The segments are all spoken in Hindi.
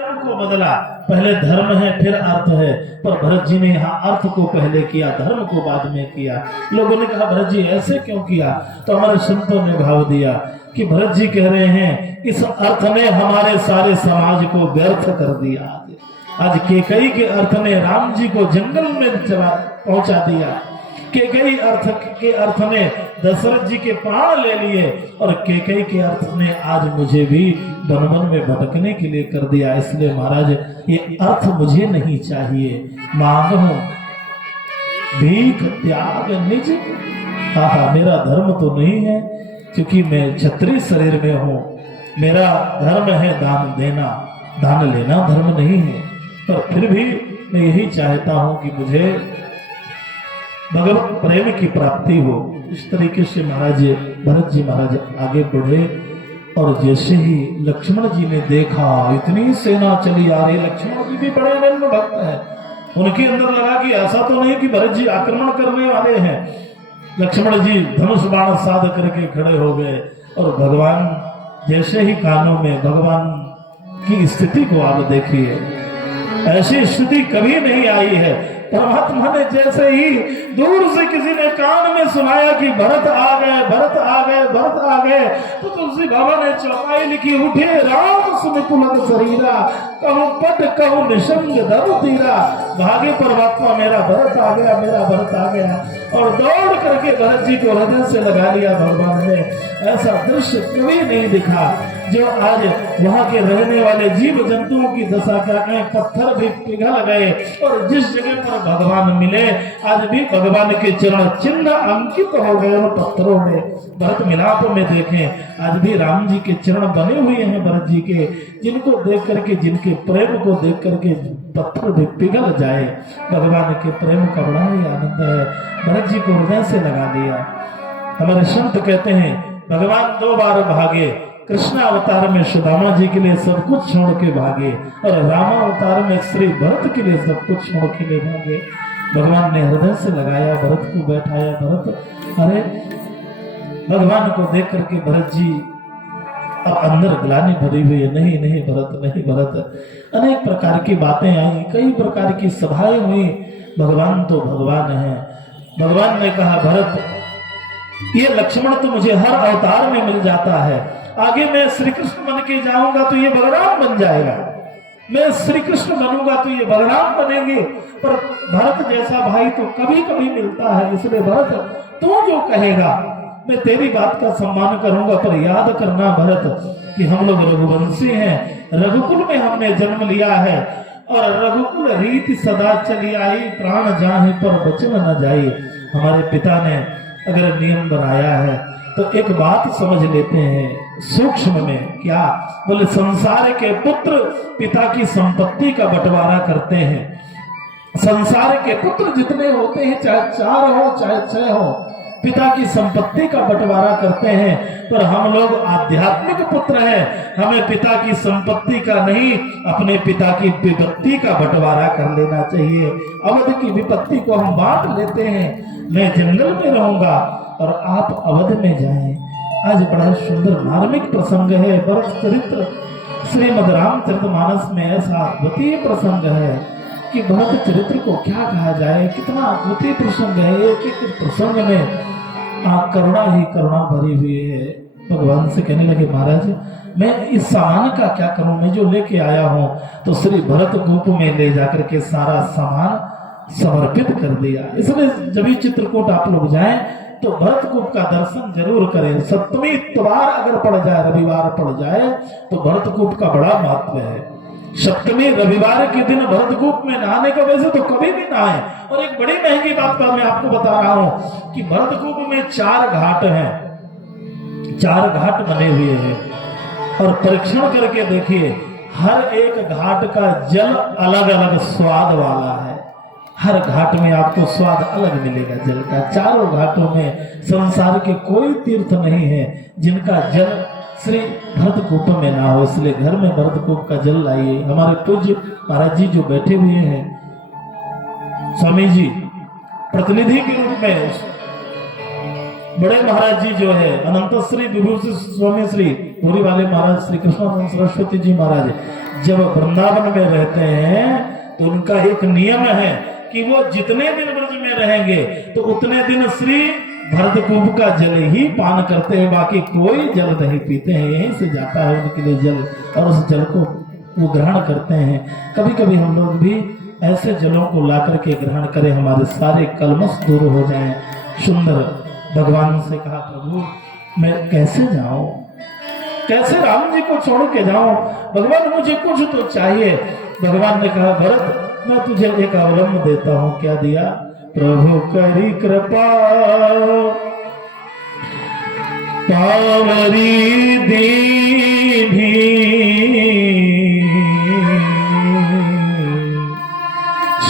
को बदला। पहले धर्म है फिर अर्थ है, पर भरत जी ने यहाँ अर्थ को पहले किया, धर्म को बाद में किया। लोगों ने कहा भरत जी ऐसे क्यों किया? तो हमारे संतों ने भाव दिया कि भरत जी कह रहे हैं इस अर्थ ने हमारे सारे समाज को व्यर्थ कर दिया। आज केकई के अर्थ ने राम जी को जंगल में चला पहुंचा दिया। केकई के अर्थ ने दशरथ जी के प्राण ले लिए, और केकई के अर्थ ने आज मुझे भी वन वन में भटकने के लिए कर दिया। इसलिए महाराज ये अर्थ मुझे नहीं चाहिए। मांगो भीख त्याग निज, मेरा धर्म तो नहीं है, क्योंकि मैं क्षत्रिय शरीर में हूँ। मेरा धर्म है दान देना, दान लेना धर्म नहीं है। पर फिर भी मैं यही चाहता हूं कि मुझे भगवत प्रेम की प्राप्ति हो। इस तरीके से महाराज भरत जी महाराज आगे बढ़े, और जैसे ही लक्ष्मण जी ने देखा इतनी सेना चली आ रही, लक्ष्मण जी भी बड़े अनन्य भक्त हैं। उनके अंदर लगा कि ऐसा तो नहीं कि भरत जी आक्रमण करने वाले हैं। लक्ष्मण जी धनुष बाण साध करके खड़े हो गए, और भगवान जैसे ही कानों में, भगवान की स्थिति को आप देखिए, ऐसी स्थिति कभी नहीं आई है। परमात्मा ने जैसे ही दूर से किसी ने कान में सुनाया कि भरत आ गए, भरत आ गए, भरत आ गए, तो तुलसी बाबा ने चौपाई लिखी, उठे राम सुमिपुलक शरीरा, कहूं पद कहूं निशंग धर तीरा। भागे परमात्मा, मेरा भरत आ गया, मेरा भरत आ गया। और दौड़ करके भरत जी को हृदय से लगा लिया भगवान ने। ऐसा दृश्य कभी नहीं दिखा। जो आज वहां के रहने वाले जीव जंतुओं की दशा क्या कहें, पत्थर भी पिघल गए, और जिस जगह पर भगवान मिले आज भी भगवान के चरण चिन्ह अंकित हो गए उन पत्थरों में। भरत मिलाप में देखें, आज भी राम जी के चरण बने हुए हैं भरत जी के, जिनको देख करके, जिनके प्रेम को देख करके पत्थर भी पिघल जाए। भगवान के प्रेम का बड़ा ही आनंद है। भरत जी को हृदय से लगा दिया। हमारे संत कहते हैं भगवान 2 बार भागे। कृष्ण अवतार में सुदामा जी के लिए सब कुछ छोड़ के भागे, और राम अवतार में श्री भरत के लिए सब कुछ छोड़ के ले भागे। भगवान ने हृदय से लगाया, भरत को बैठाया। भरत, अरे भगवान को देख करके भरत जी अब अंदर ग्लानि भरी हुई है, नहीं नहीं भरत, नहीं भरत। अनेक प्रकार की बातें आई, कई प्रकार की सभाएं हुई। भगवान तो भगवान है। भगवान ने कहा भरत, ये लक्ष्मण तो मुझे हर अवतार में मिल जाता है, आगे मैं श्री कृष्ण बन के जाऊंगा तो ये बलराम बन जाएगा, मैं श्री कृष्ण बनूंगा तो ये बलराम बनेंगे। पर भरत जैसा भाई तो कभी कभी मिलता है। इसलिए भरत, तू जो कहेगा मैं तेरी बात का सम्मान करूंगा, पर याद करना भरत कि हम लोग रघुवंशी हैं, रघुकुल में हमने जन्म लिया है, और रघुकुल रीति सदा चली आई, प्राण जाहि पर बचन न जाई। हमारे पिता ने अगर नियम बनाया है तो एक बात समझ लेते हैं सूक्ष्म में, क्या बोले, संसार के पुत्र पिता की संपत्ति का बंटवारा करते हैं। संसार के पुत्र जितने होते हैं, चाहे 4 हो चाहे 6 हो, पिता की संपत्ति का बंटवारा करते हैं। पर हम लोग आध्यात्मिक पुत्र हैं, हमें पिता की संपत्ति का नहीं, अपने पिता की विपत्ति का बंटवारा कर लेना चाहिए। अवध की विपत्ति को हम बांट लेते हैं। मैं जंगल में रहूंगा और आप अवध में जाएं। आज बड़ा सुंदर मार्मिक प्रसंग है। भरत चरित्र श्रीमद रामचरितमानस में ऐसा अद्वितीय प्रसंग है कि भरत चरित्र को क्या कहा जाए, कितना अद्वितीय प्रसंग है। एक एक प्रसंग में करुणा ही करुणा भरी हुई है। भगवान से कहने लगे महाराज, मैं इस सामान का क्या करूं, मैं जो लेके आया हूं। तो श्री भरत गोप में ले जाकर के सारा सामान समर्पित कर दिया। इसलिए जब भी चित्रकूट आप लोग जाएं तो भरतकूप का दर्शन जरूर करें। सप्तमी इतवार अगर पड़ जाए, रविवार पड़ जाए, तो भरतकूप का बड़ा महत्व है। सप्तमी रविवार के दिन भरतकूप में नहाने का, वैसे तो कभी भी नहाए। और एक बड़ी महंगी बात पर मैं आपको बता रहा हूं कि भरतकूप में 4 घाट हैं, 4 घाट बने हुए हैं। और परीक्षण करके देखिए, हर एक घाट का जल अलग अलग स्वाद वाला है। हर घाट में आपको स्वाद अलग मिलेगा जल का। 4 घाटों में संसार के कोई तीर्थ नहीं है जिनका जल श्री भरतकूप में ना हो। इसलिए घर में भरतकूप का जल लाइए। हमारे पूज्य महाराज जी जो बैठे हुए हैं, स्वामी जी प्रतिनिधि के रूप में, बड़े महाराज जी जो है अनंत श्री विभूषित स्वामी श्री पूरी वाले महाराज श्री कृष्णानंद सरस्वती जी महाराज, जब वृंदावन में रहते हैं तो उनका एक नियम है कि वो जितने दिन ब्रज में रहेंगे तो उतने दिन श्री भरतकूप का जल ही पान करते हैं, बाकी कोई जल नहीं पीते हैं। यहीं से जाता है उनके लिए जल और उस जल को वो ग्रहण करते हैं। कभी कभी हम लोग भी ऐसे जलों को ला करके ग्रहण करें, हमारे सारे कलमश दूर हो जाएं। सुंदर भगवान से कहा, प्रभु मैं कैसे जाऊं, कैसे राम जी को छोड़ के जाऊं, भगवान मुझे कुछ तो चाहिए। भगवान ने कहा, भरत मैं तुझे एक अवलंब देता हूं। क्या दिया? प्रभु करी कृपा पावरी दीनी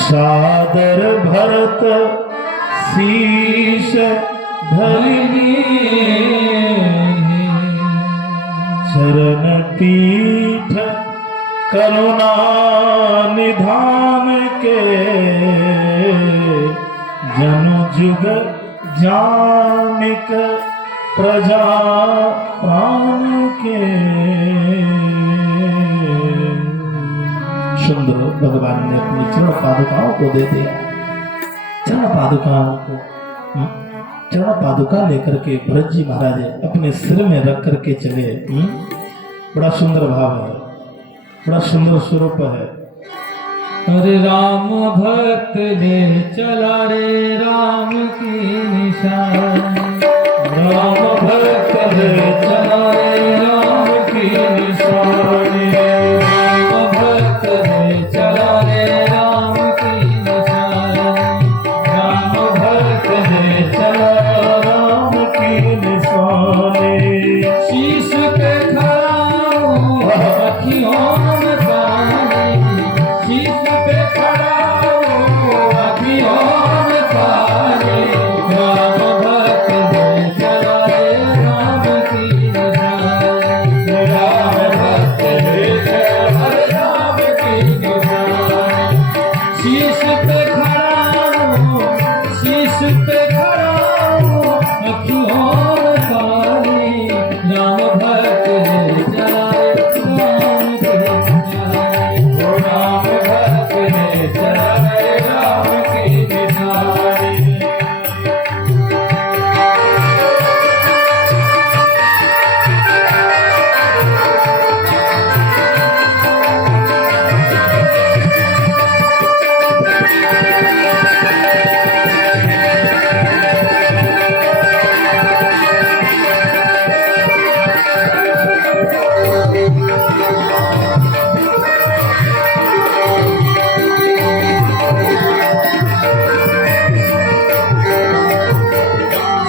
सादर भरत शीश धरी चरण पीठ करुणा निधान के जनु जुग जानिक प्रजा प्राण के। सुंदर भगवान ने अपनी चरण पादुकाओं को दे दिया। चरण पादुकाओं को चरण पादुका लेकर के भरत जी महाराज अपने सिर में रख करके चले। बड़ा सुंदर भाव है, बड़ा सुंदर स्वरूप है। अरे राम भक्त ले चला रे राम की निशान, राम भक्त ले चला रे राम की निशान, राम भक्त ले चला रे राम की निशान, राम भक्त ले चला राम की निशान। शीश पे खड़ा हूँ अखियों में पानी, शीश पे खड़ा हूँ अखियों में पानी, राम भक्त ले चला रे राम की निशान, राम भक्त ले चला रे राम की निशान। शीश पे खड़ा हूँ, शीश पे खड़ा हूँ अखियों में पानी, राम भक्त ले चला रे राम की निशान, राम भक्त ले चला रे राम की निशान।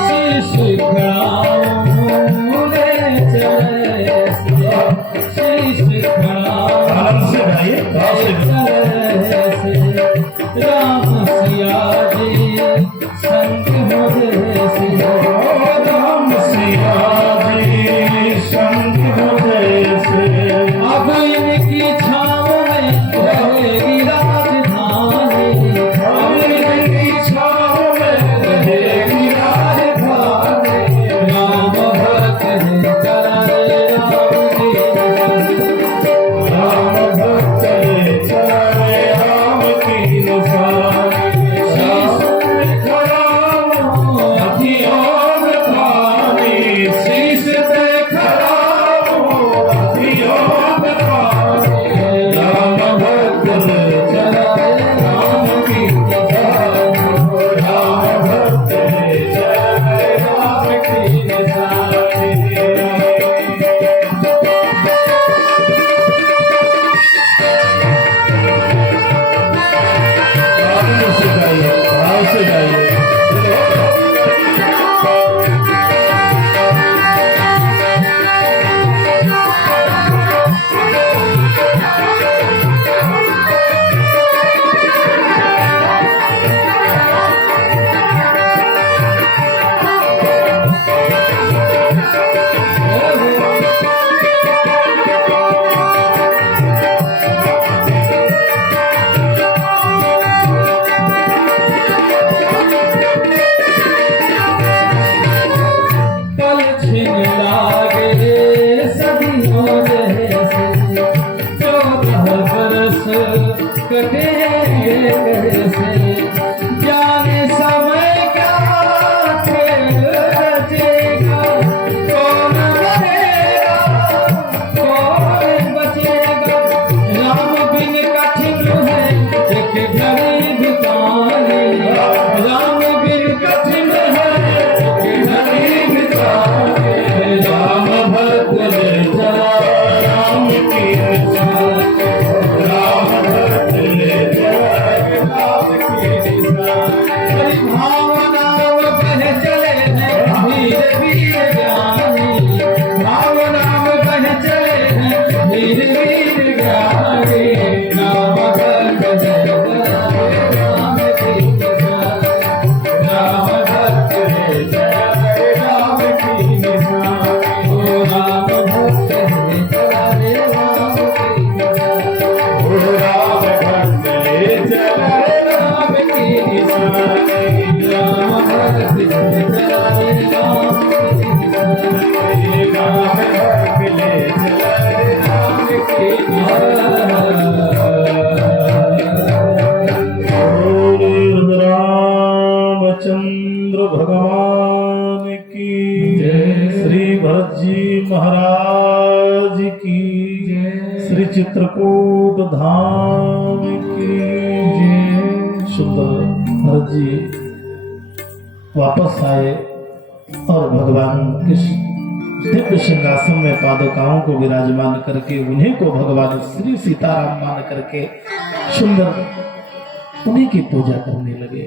शीश खड़ाऊं ले चले शीश आनंद से गाइए, भाव से गाइए। चले राम सिया जी संग हो जैसे, राम सिया जी संग हो जैसे, अब इनकी छाँव में रहेगी राजधानी, अब इनकी छाँव में रहेगी राजधानी, राम भक्त ले चला रे राम की निशान, राम भक्त ले चला कटेंगे कैसे, जाने समय क्या खेल रचेगा, कौन मरेगा कौन बचेगा। राम बिन कठिन है एक घड़ी बिताने, राम बिन कठिन है एक घड़ी बिताने। राम भक्त ले चला राम की निशान, राम भक्त ले चला राम की निशान। हरि भावना बह चले हैं वीर वीर ज्ञानी, भावना बह चले हैं वीर वीर ज्ञानी। राम भक्त ले चला राम की निशान, राम भक्त ले चला राम की निशान। ओ राम भक्त ले चला राम की निशान, ओ राम भक्त ले चला राम की निशान। राम भक्त ले चला राम की निशान, राम भक्त ले चला राम की निशान। रामचंद्र भगवान की जय। श्री भरत जी महाराज की जय। श्री चित्रकूट धाम की जय। सुंदर भरत जी वापस आए और भगवान के दिव्य सिंहासन में पादुकाओं को विराजमान करके उन्हीं को भगवान श्री सीताराम मान करके सुंदर उन्हीं की पूजा करने लगे।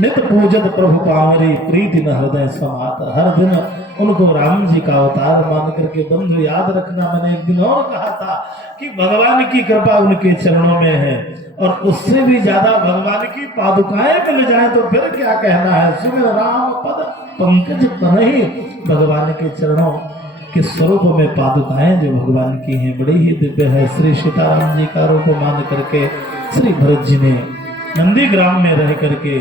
नित पूजत प्रभु पावरी प्रीति न हृदय समात। हर दिन उनको राम जी का अवतार मान करके बंधु याद रखना। मैंने एक दिन और कहा था कि भगवान की कृपा उनके चरणों में है और उससे भी ज्यादा भगवान की पादुकाएं मिल जाए तो फिर क्या कहना है। सुमिर राम पद पंकज तनहि, भगवान के चरणों के स्वरूप में पादुकाएं जो भगवान की हैं बड़ी ही दिव्य है। श्री सीताराम जी का रूप मान करके श्री भरत जी ने नंदीग्राम में रह करके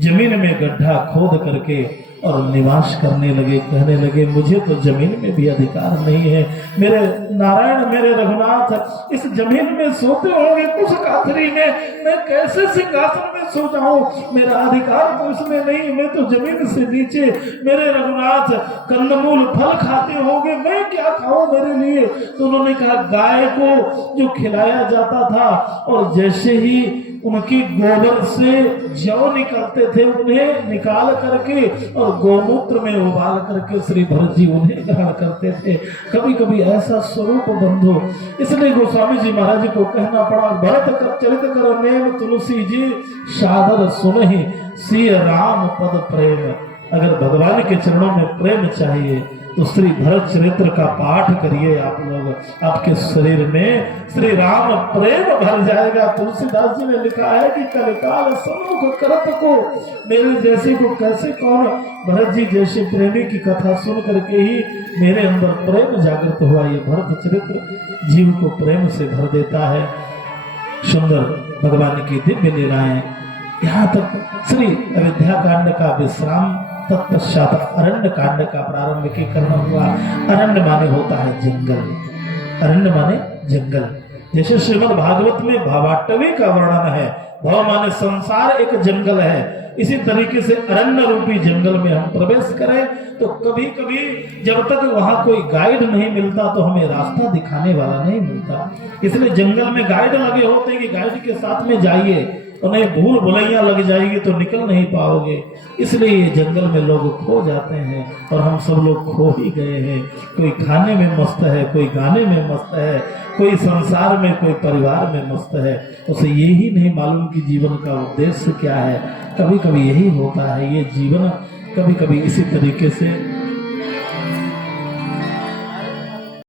जमीन में गड्ढा खोद करके और निवास करने लगे। कहने लगे मुझे तो जमीन में भी अधिकार नहीं है। मेरे नारायण मेरे रघुनाथ इस जमीन में सोते होंगे कुछ काथरी में, मैं कैसे सिंहासन में सो जाऊं। मेरा अधिकार तो इसमें नहीं, मैं तो जमीन से नीचे। मेरे रघुनाथ कंदमूल फल खाते होंगे, मैं क्या खाऊं मेरे लिए। तो उन्होंने कहा गाय को जो खिलाया जाता था और जैसे ही उनकी गोबर से जौ निकलते थे उन्हें निकाल करके और गोमूत्र में उबाल करके श्री भरत जी उन्हें ग्रहण करते थे। कभी कभी ऐसा स्वरूप बंधु, इसलिए गोस्वामी जी महाराज को कहना पड़ा भरत कर चरित कर नेम तुलसी जी सादर सुनहि सिय राम पद प्रेम। अगर भगवान के चरणों में प्रेम चाहिए तो श्री भरत चरित्र का पाठ करिए आप लोग, आपके शरीर में श्री राम प्रेम भर जाएगा। तुलसीदास जी ने लिखा है कि कलिकाल सम्मुख करत को मेरे जैसे को कैसे कौन। भरत जी जैसे प्रेमी की कथा सुन करके ही मेरे अंदर प्रेम जागृत हुआ। ये भरत चरित्र जीव को प्रेम से भर देता है। सुंदर भगवान की दिव्य लीलाएं। यहाँ तक श्री अयोध्या कांड का विश्राम, तत्पश्चात अरण्य कांड का प्रारंभ की करना हुआ। अरण्य माने होता है जंगल, अरण्य माने जंगल। जैसे श्रीमद् भागवत में भावाटवी का वर्णन है, भव माने संसार एक जंगल है, इसी तरीके से अरण्य रूपी जंगल में हम प्रवेश करें तो कभी कभी जब तक वहां कोई गाइड नहीं मिलता तो हमें रास्ता दिखाने वाला नहीं मिलता। इसलिए जंगल में गाइड लगे होते हैं कि गाइड के साथ में जाइए, उन्हें भूल भुलैया लग जाएगी तो निकल नहीं पाओगे। इसलिए ये जंगल में लोग खो जाते हैं और हम सब लोग खो ही गए हैं। कोई खाने में मस्त है, कोई गाने में मस्त है, कोई संसार में, कोई परिवार में मस्त है। उसे यही नहीं मालूम कि जीवन का उद्देश्य क्या है। कभी कभी यही होता है, ये जीवन कभी कभी इसी तरीके से